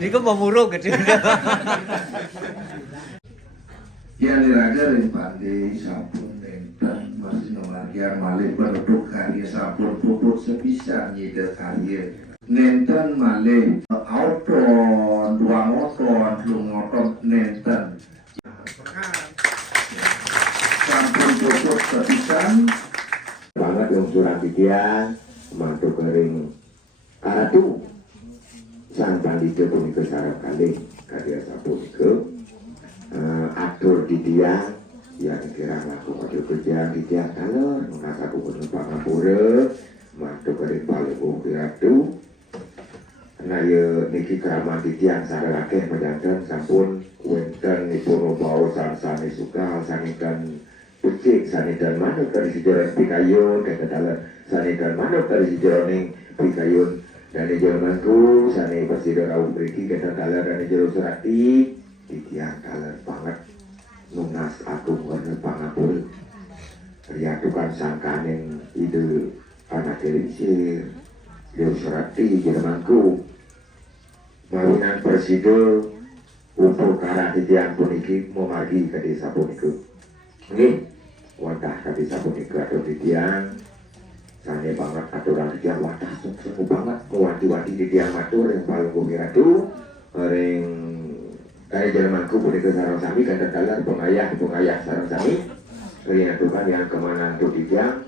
Ini kok memuruk gitu. Yang diraga dari Pandi sampun dan masih nomornya malih bentuk karya sampun pupuk sebisa nyida karya nenten malih auton dua moton belum moton nenten sampun pupuk sebisa banget yang curang titian mantu kering karatu sang pandita punika sarap kalih karya sapunika atur titian yang kira ngaku audio kerja titian kalor mengaku kudu pangapura mantu kering paling kiratu nah ya niki keramat titian sarelake pajanten sampun wenten nipun bau sansane suka sanikan pucik sanikan manuk dari sejarah pikayun kekedalan sanikan manuk dari sejarah pikayun dan jamanku sani presiden rawuh mriki kekedalan dan jero surati titian kaler banget nunas agung warna pangapura riatukan sangkaning ide anak eliksir jero surati jamanku mawinan presiden umpul karang titian puniki memargi ke desa puniku nggih wadah ke desa puniku atau titian sane banget aturan titian wadah sungguh banget mewati-wati titian matur yang paling kumiratu ring dari jamanku punika sareng sami kadang-kadang pengayah sareng sami riatukan yang kemana untuk titian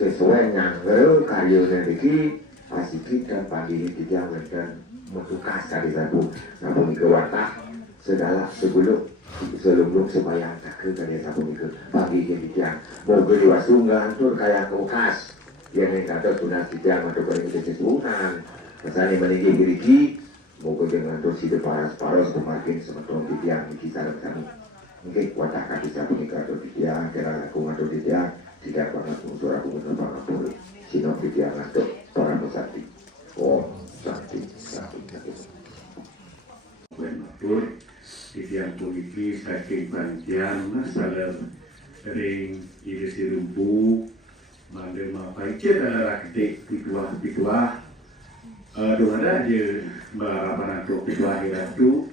sesuai nyangger karyone iki asiki dan pandiri titian dan metukas kali sabu ke watah segala sebelum supaya takut dari sabu ke pagi jadi tiang moga diwasunggang tur kayak kemukas yang kata sudah tiang atau kalau kita sesunan misalnya meninggi diriki moga dengan tur si paras semakin semeton tiang di kisaran kami mungkin watah kaki sabu ke atau tiang kira aku atau tiang tidak pernah unsur aku menempatkan pun sinop tiang atau para pesati sakti benatur titian puniki saking panjang masalah ring iris rumpu mandel mapai cedera ketik pituah doa aja balapan untuk pituah hiratu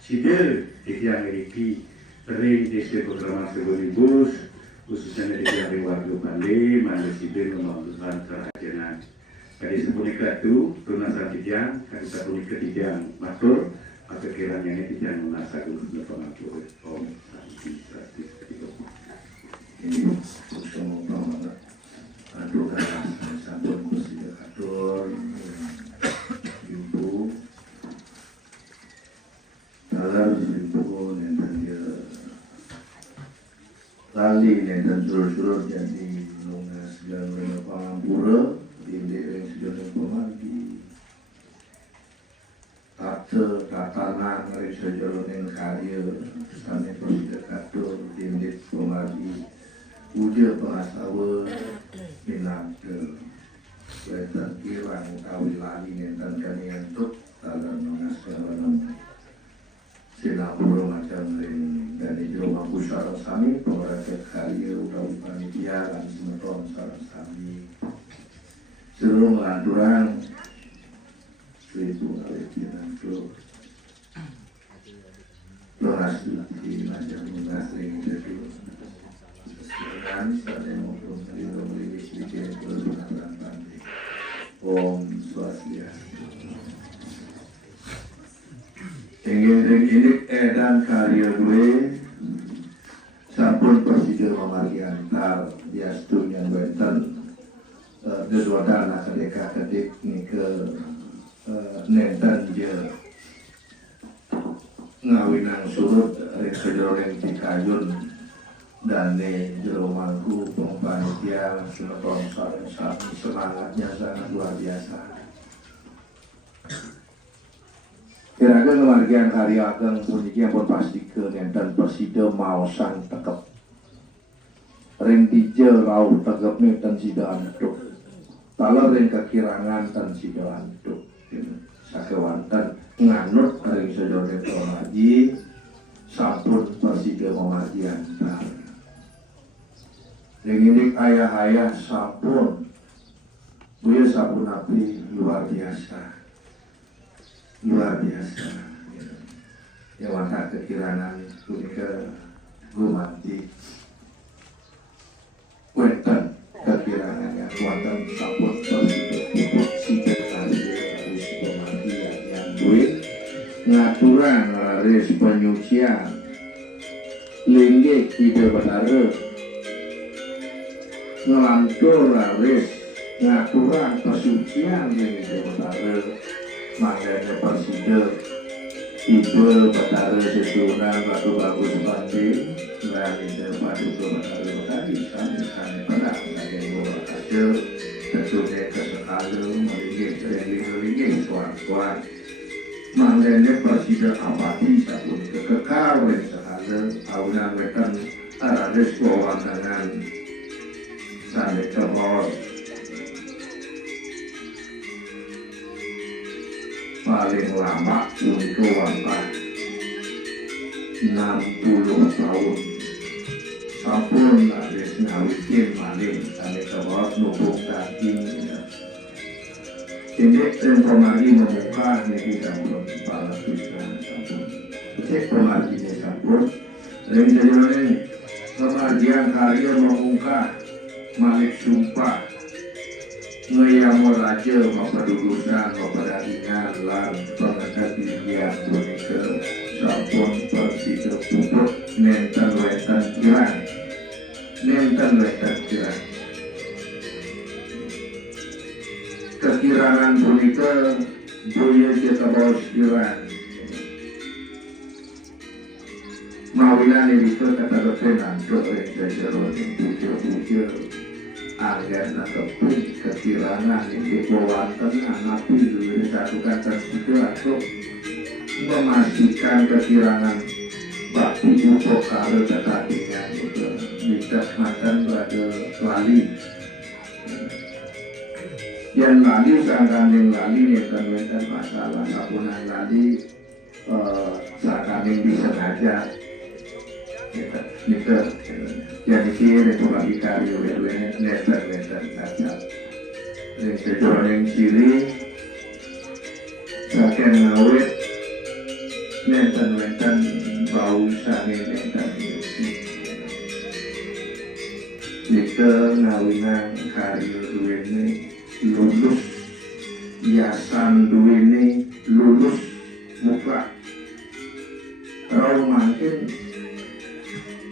sidel titian meriki ring desa proklamasi 2000 khususnya titian riwardo Bali mandel sidel membangun kerajaan kali sepunika itu tunasan titian kali sepunika titian matur atau kiranya ini titian menasa guru pengatur om santi ini usung banget aduh kan sampun kusi atur ibu dalam ibu nenten dia lali nenten surut jadi lunas dan pangapura ini sudah pemagi ate tatanan dari sejalan karya sana presiden katur dindit pemagi uja pengasawa minate wetan kirang kawin lali dan kanian tut dalam mengasawan sinapura macam lain dari jero mampu sarang sami pengraja karya utawi panitia lan semeton sarang sami seluruh melaturan seribu kali pinangku loras di macam mengasring jadi sesuai pada maupun melindung lilis bikin kebenaran pandi om swastiastu ingin edan karya gue sampun presiden memargiantar diastu yang benten dedwadana kedeka kedik ni ke nenten je ngawinang surut resedoreng pikayun dan ne jero mangku pengpanitia suneton sareng sami semangatnya sangat luar biasa kira-kira kemargian karya ageng puniki ampun pasti ke nenten persida mau sang tekep ring tije rauh tegep nenten sida antuk kalau ring kekirangan dan sidoan itu sakewantan nganut ring sedore pemaji sampun persida memaji antar ring ini ayah sampun gue sampun api luar biasa luar biasa. Ya mata kekirangan punika gumanti wonten kekirangan yang wonten sampun pupuk sida harus gumanti yang duit ngaturan laris penyucian linggih ide betara ngelantur laris ngaturan pesucian linggih ide betara mangganya persida ibu betara sesunan batu bagus banding dan ide paduka betara betari sami penak sebagai murah hasil tentunya kesekala melinggih suan-suan mangganya persida abadi sabun kekekal sekala aunan wetan arades wawangangan sami kebos paling lama untuk wangkat 60 tahun sampun arades ngawikin maling sami kebos nubung daging ini pemari membuka ini sampun kepala Krishna sampun cek pemarginya sampun dan jadi kemargian karya membuka malik sumpah ngeyamo raja mapadudusan mapadaringan lan pengekat dirian punika sampun persida pupuk nenten wetan kirang kekirangan punika buya kita bawa kirang mawilan ini kata ketenan doa jajaran puja agar nakepun kekirangan ini bawanten anapi dulu satu kata itu atau memastikan kekirangan bakti untuk kalau tetapinya itu bisa makan pada lali yang lali sangkaning lali ini kan masalah sapunan lali sangkaning bisa aja gitu jadi kiri pulanggi karyo wedwene neter kaca yang kedua yang ciri saking ngawet nenten bau sange nenten gitu ngawinan karyo duwene lulus hiasan duwene lulus muka rau makin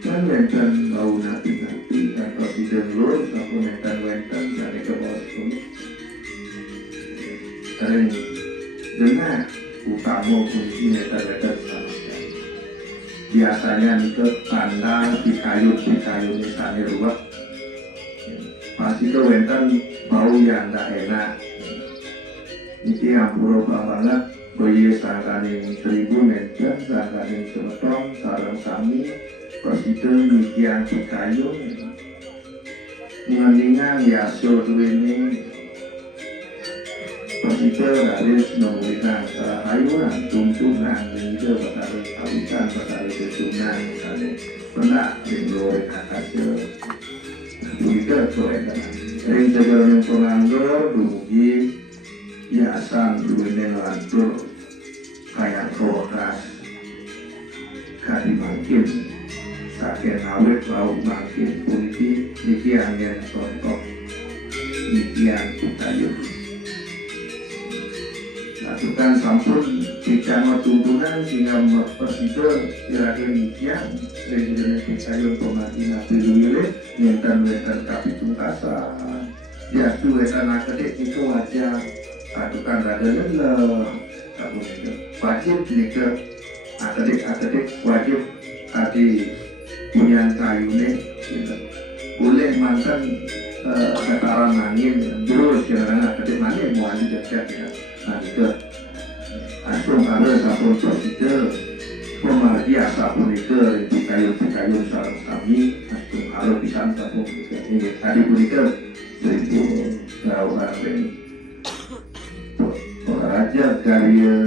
kan wenten bau nanti atau tidak lulus aku wenten dari ke bawah sering dengar utama kunci wenten sama sekali biasanya itu tanda di kayu misalnya ruwet pasti itu wenten bau yang tidak enak ini hampura banget bayi sangkaning 1000 meter sangkaning semetong sarang sami presiden mikian kayu mendingan yaso duwene presiden harus memberikan ayunan tuntunan dan juga batari kawitan batari sesunan misalnya pernah dimulai kakasnya begitu mereka sering jajaran penganggur dumugi yasan duwene lantur kayak kokas kadi makin sakit awet bau makin puniki nikian yang contoh nikian kutayur lakukan sampun bicara tuntunan sehingga persida kira-kira nikian regulasi kutayur pemati nabi luwile nyentan wetan kapitung kasa jasu wetan akadik itu wajah lakukan rada lelah kamu itu wajib nika akadik wajib adi punya kayu nih gitu. Boleh mantan dataran angin terus karena ketik mana mau andi dekat ya nah itu asal kalau sapun presiden pemargi asapun itu kayu sarang kami asal kalau bisa sapun ini tadi pun itu 1000 orang raja karya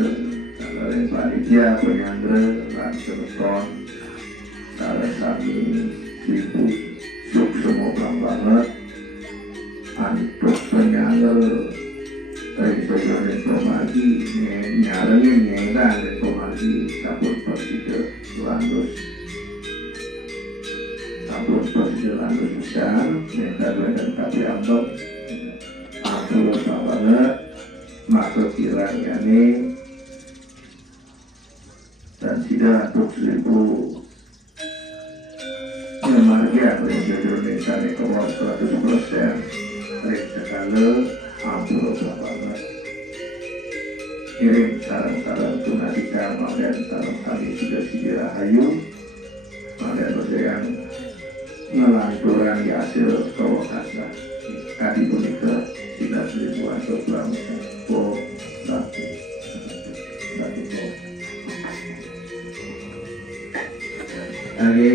kalau panitia penyandra langsung ton kalau kami ibu suk semua banget antuk penyangga Dari Komagi nyarengin nyendang dan Komagi sabun persida landus besar nyendang dan kapi ambek aku lupa banget masuk kirang yani dan tidak untuk 1000 marga Indonesia Indonesia kewal 100% sekali ampun banget kirim sarang-sarang tunadika dan sarang kami sudah sigira hayu ada yang melanturan di hasil kewakasa kadi punika tidak ribuan program po satu lagi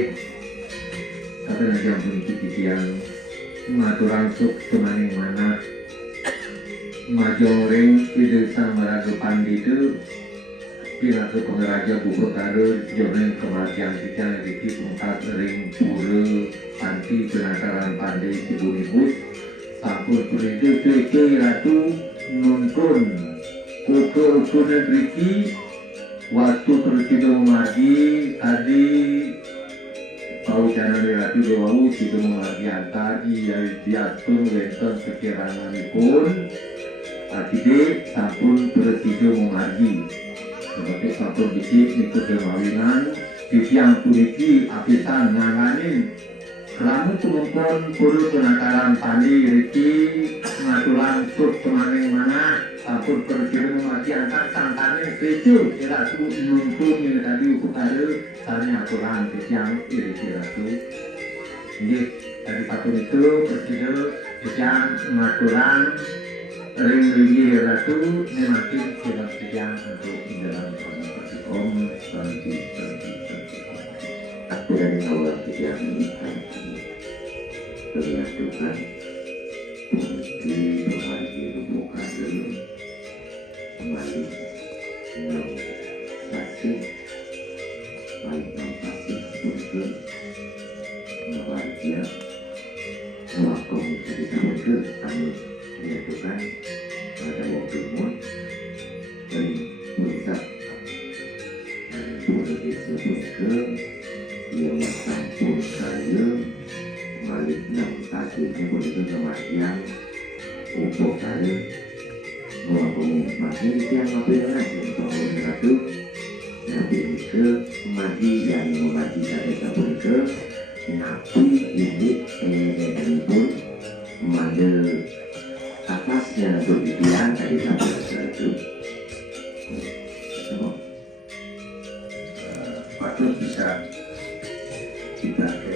kata naga politik yang mengaturan untuk kemana mana majoreng tidak sama raga pandi itu pinatu pengeraja buku karu jomen kematian kita di tempat ring pura panti penataran pandai Cibunibus sampun itu ratu nonton ukuran Riki waktu tertidur magi tadi kau jangan ratu doamu tidak mengerti antari yang diatur wonten sekirangan pun akhirnya sampun tertidur mengaji sebagai sampun bisik ikut kemawinan yang puniki apisan nanganin kelamu kemampuan puru penataran pandi Riki ngaturan sub kemaning mana sampun tertidur mengaji antar sangkane kecil ratu nuntun yang tadi ukutare salnya aturan yang Riki ratu jadi dari patun itu tertidur yang ngaturan ring ratu semakin sebab sejam untuk dalam Om Santi aku dari awal sejam ini terlihat Tuhan di memiliki hubungan dulu kembali yang saksi baik yang saksi untuk membahagia melakukan cerita untuk kami menyatukan pada waktu umur dari pusat boleh disebutkan yang sampun saya balik yang tadinya boleh kematian untuk saya melakukan masih yang ngapain untuk satu nabi ke mati dan membaca saya ke nabi ini dari pun mana atasnya berbicara dari satu patut bisa kita ke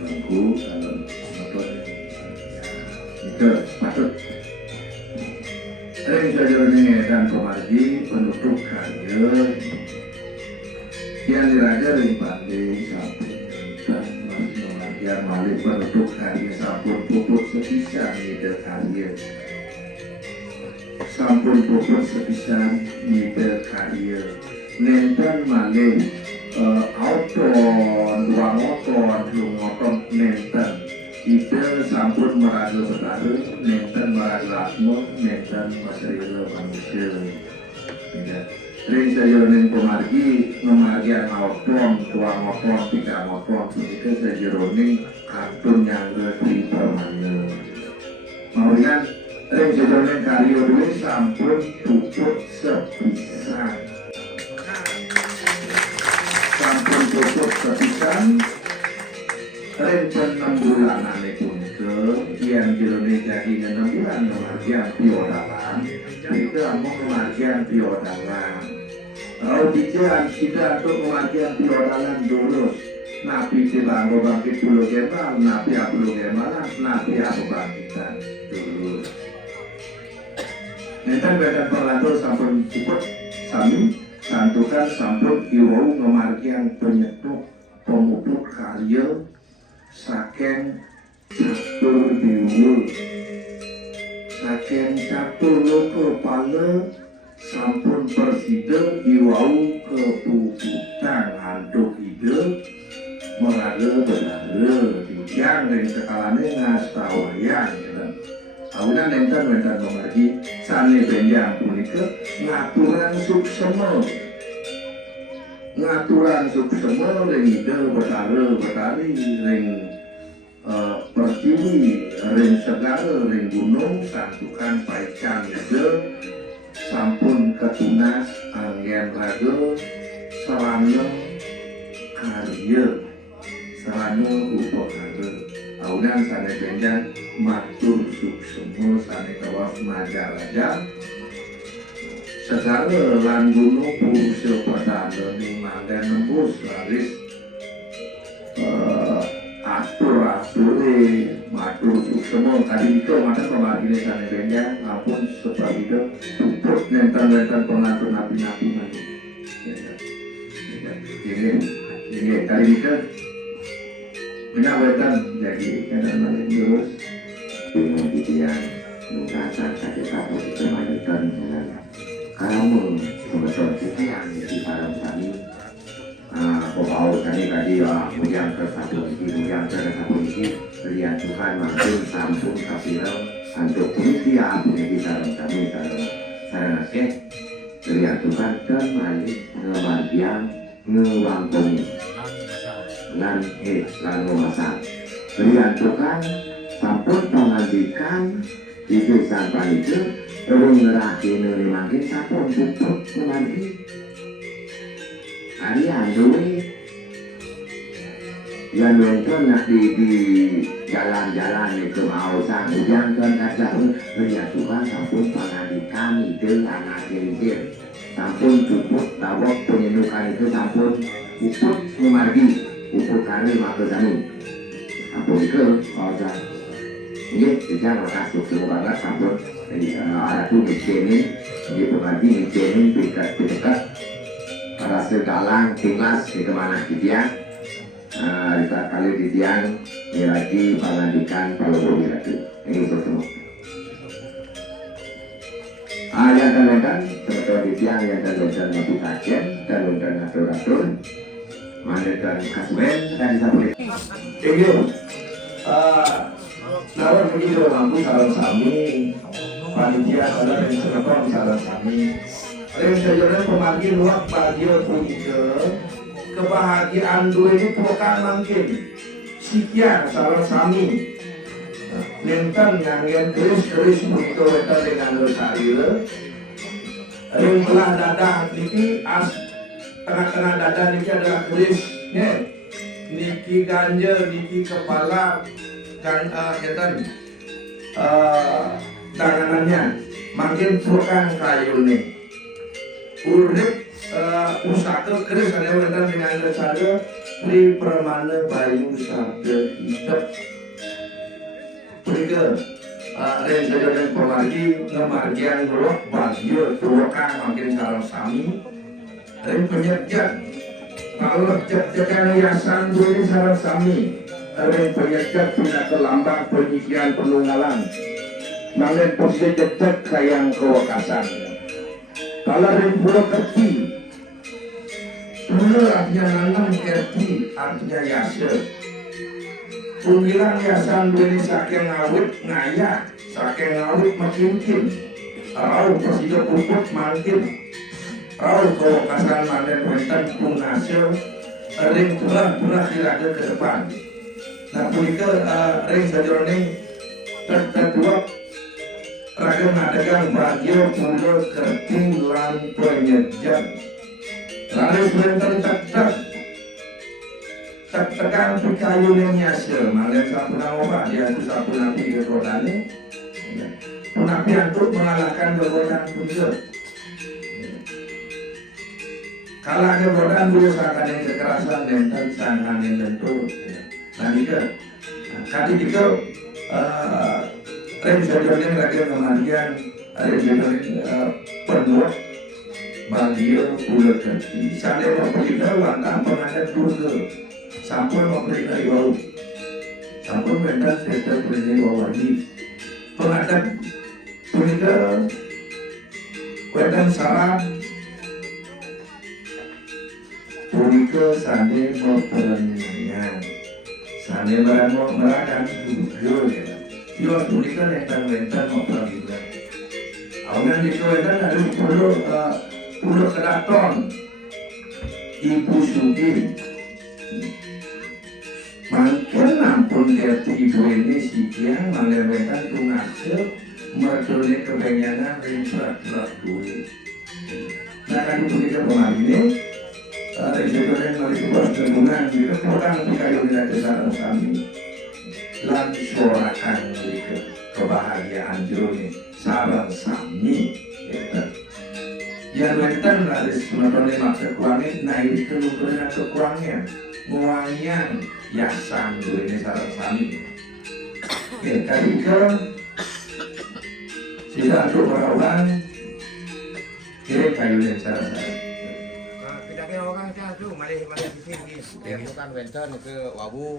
lagu kalau motor itu patut ring sajurni dan Komargi penutup karya yang diraja ring pandai sampun dan masih mengajar malik penutup karya sampun pupuk sepisan ide karya sampun pupuk sepisan ide karya nenten malih auton dua motor lu motor nenten ide sampun meragu sekali nenten meragu asmo nenten masyarakat manusia ring sajeroning Komargi memargian auton dua motor tiga motor itu sajeroning kartun yang lebih permanen mau kan ring sajeroning karya dulu sampun pupuk sepisan sampun pupuk sepisan rencen 6 bulanan itu yang jeroning jadi 6 bulan kemargian piodalan itu among kemargian piodalan kalau bicara tidak untuk kemargian piodalan lurus napi tilang bangkit pulau gemal napi pulau gemalan napi bangkitan lurus nanti badan perlantur sampun cukup sami santukan sampun iwau kemargian penyetuk pemupuk karya saking catur diwul saking catur loko pala sampun persida iwau kepuputan handuk ide mengalir berlalu yang dari sekalanya ngastawayang Auna nenten memargi sane benjang punika ngaturan suksema ring ide betari ring pertiwi ring segara ring gunung santukan paicang ide sampun ketunas anggen raga sarana karya sarana upakara aunan sane benjang matur suksema sane kawas majaraja segara lan gunung purusya padana ning manggen nembus laris atur-ature matur suksema kadito maka pemargine sane benjang ampun seprabida puput nenten-nenten pengatur napi-napi maju ini kali itu menyampaikan jadi kadang-kadang terus dengan didian mengatakan kata-kata itu melanjutkan dengan kamu sebetulnya sekian di dalam kami pembau tadi yang ke satu ini lihat Tuhan mampun sampun kapirau untuk kuntia di dalam kami sarana lihat Tuhan dan mari ngebagian ngewangkong lan ngemasak lihat Tuhan sampun pengandikan di desa panitia ring ngeraki ngelimangin sampun puput mengandi harian duit yang nonton nak di jalan-jalan itu mau sang hujan kan ada lihat Tuhan sampun pengandikan ide anak kirim sampun puput tawak penyenukan itu sampun puput memargi puput kari makasani sampun ke oja ini kita makasih semua banget sampun ada tuh ngecenin di pemargi ngecenin dekat pada segalang timnas di kemana dia kita kali di tiang ini lagi pengandikan palembuni lagi ini semua yang kan sebetulnya di tiang yang dan mati kajen dan atur-atur mandikan kasben dan disambut ini nawan begitu mampu salam sami panitia salam yang seketon salam sami yang sejalan pemargi luak bahagia punya kebahagiaan dua ini bukan mungkin sekian salam sami nenten ngangen keris begitu wetan dengan dosaira yang belah dada niki tengah-tengah dada niki adalah keris niki ganja niki kepala dan tanganannya makin bukan kayu nih urip usaka keris ada wetan dengan dosaira pri permana bayu sabda hidup mereka rencana pemargi ngemargian blok bagio tuakan makin salam sami dan penyerjat kalau jatjakan yayasan dulu salam sami dan penyerjat pindah ke lambang penyikian penunggalan mangen posisi jatjat kayang kewakasan kalau pulau kerti pulau artinya nanam kerti artinya yasa punggilan yasan beli saking ngawit ngaya saking ngawit makin tahu presiden puput makin tahu kewakasan manen wenten punasel ring pula tidak ke depan nah punika ring sajoning kedua ragam ngadakan bagio pulau kerti lan penyejat lalu wenten tekan kayu yang nyasel, malah sampuna obat dia itu sampuna tiga rodane, napi untuk mengalahkan kekuatan pusat. Kalah kekuatan pusat akan yang kekerasan dan tantangan yang tentu. Nah jika kali jika rencana lagi kemudian rencana penuh bagi pulau kerti, saya memperlihatkan langkah pengadaan dulu. Sampun memberi dari bau, sampun mendas kita beri bau lagi. Pengadap punika wetan saran punika sane mau perenungan, sane barang mau merakan dulu. Yo punika nentan-nentan ngobrol juga. Awan di Kewentan ada pulau Keraton Ibu Sugi. Mungkin ampun lihat ibu ini siang mengewentan tunasnya mertulnya kepengenan rinprat duit. Nah kan punika kemarin ini Rejodoren melalui bos gabungan juga kurang dikayu dari sarang kami. Lan suarakan mereka kebahagiaan juruni sarang sami. Yang wenten harus menonton masa kekurangan, nah ini kelukuran kekurangan, muangian yasan ini sarang sami. Tadi ke sila untuk orang kirim kayu yang sarang-sarang. Itu kan wenten ke wabu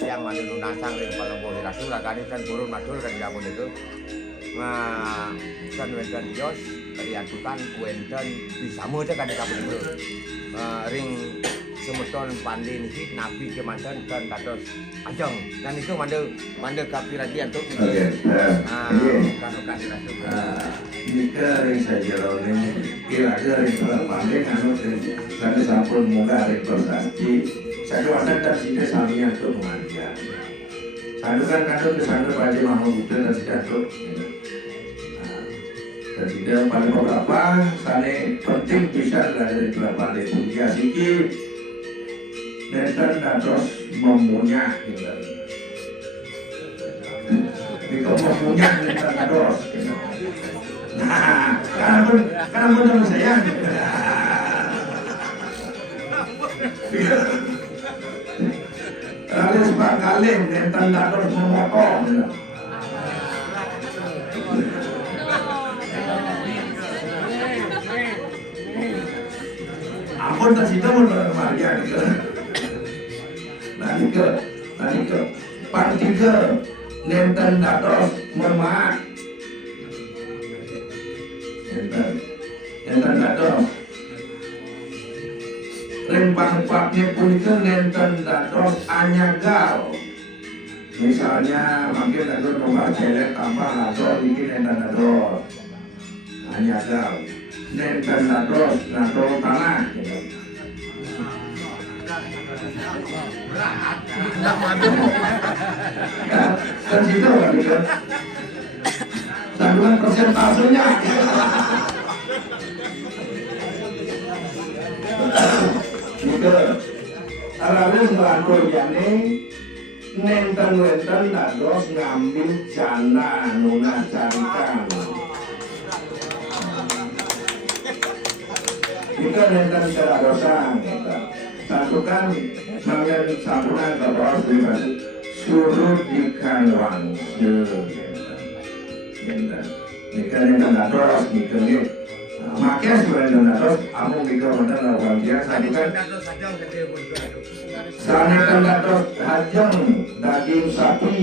yang mandi lunasang dari palang boleh rasul lagani kan burung madul kan tidak boleh itu kan wenten jos diajukan wenten bisa muda kan tidak boleh ring semeton pandai ini nabi kemantan dan kados ajeng dan itu mande kapiradian tuh kan rasul jika ring saja ini kira-kira ring pandai anu nanti sampun muka ring prestasi satu anak dan sini saminya untuk mengajar satu kan kadang kesana pada mahal buta dan sejatuh dan tidak paling beberapa sana penting bisa dari beberapa punya sikit dan terus memunyah itu memunyah dan terus nah kan benar saya alias Pak Kalim dan terus memotong ampun tak situ pun berkemargian nanti ke pan tiga nenten dados memak nenten dados rempang-pangnya pun ke nenten dados anyagal misalnya mungkin dados rumah celek tambah atau bikin nenten dados anyagal nenten dados dados tanah kan situ kan itu tanggungan persentasenya gitu harus bantu jane nenten dados ngambil jana nuna carikan itu nenten dadosan satu kan mangan sapunan ke bawah bebas suruh ikan wangse ikan yang dados ikan makanya sebenarnya dados amung ikan wangse lawan biasa kan sana ikan dados hajeng daging sapi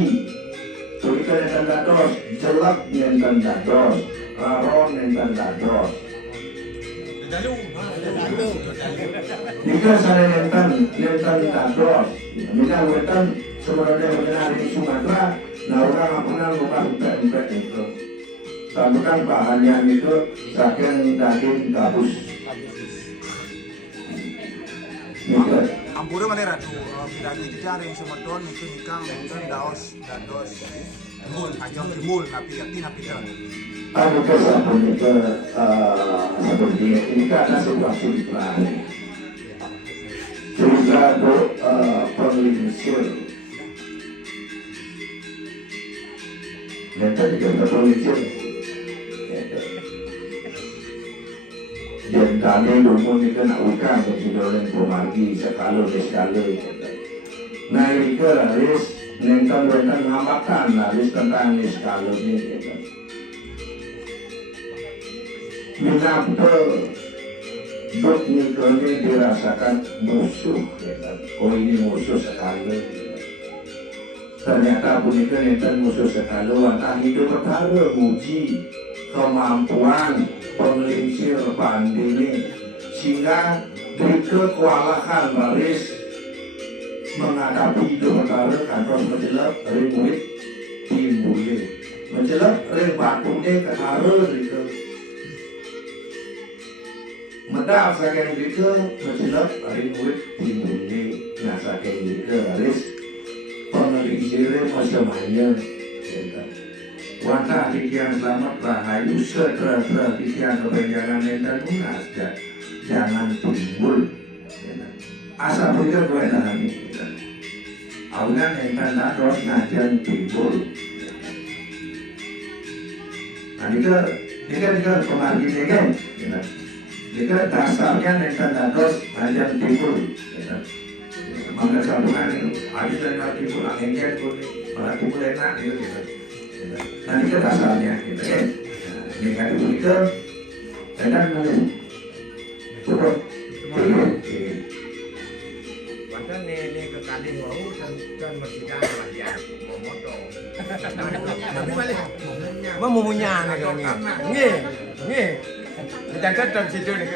ikan yang dados jelek yang dados raron yang dados jika saya nenten dados, jika nenten sebenarnya mengenal di Sumatera, nah orang apunan bukan empek itu. Tapi kan bahannya itu saking daging gabus. Ampura manera tu daging jaring semeton itu nikang mungkin dados mul ajang mul tapi yakin Aku kesabun itu seperti ini karena sebuah cerita penglingsir dan tadi juga penglingsir dan kami dulu ini kena ukan mencidoleng pemargi sekali nah ini ke laris nengkan ngamakan laris tentang ini sekali ini minapel dok ini dirasakan musuh oh ini musuh sekali ternyata punika nenten musuh sekali wantah hidup perkara muji kemampuan penglingsir pandini sehingga berikut kewalahan baris menghadapi hidup perkara kantor menjelap dari murid menjelek ring bakunya ke harus itu medal saking itu menjelek ring wit timbunnya nah saking itu harus penelitian macam-macam Wata pikiran selamat rahayu setra-tra pikiran kebenjangan dan munas jangan timbul asal pikir gue nalami awinan yang terus ngajan timbul nah ini kemarin ini kan ini dasarnya yang terus ngajan timbul maka sambungan itu habis dari timbul akhirnya malah timbul enak gitu nanti ke dasarnya gitu ya ini kan itu dan cukup Padahal nih ke kadin mau kan masih jangan lagi mau moto. Tapi balik. Mau mumunya nih. Nih. Jangan terus situ nih.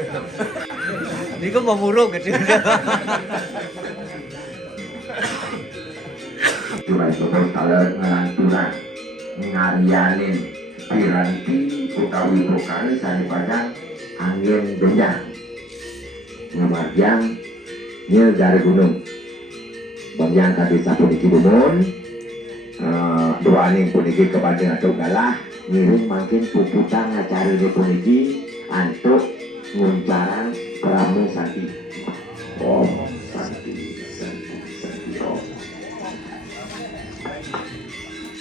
Ini kan memuruk gitu. Cuma itu kalau ngelanturan ngarianin piranti utawi vokal sani pada angin benjang ngamarjang nyel dari gunung benjang kaki sapuniki dumun doaning puniki kepada atau galah ngiring makin puputan ngacari di puniki antuk nguncaran pramu sakit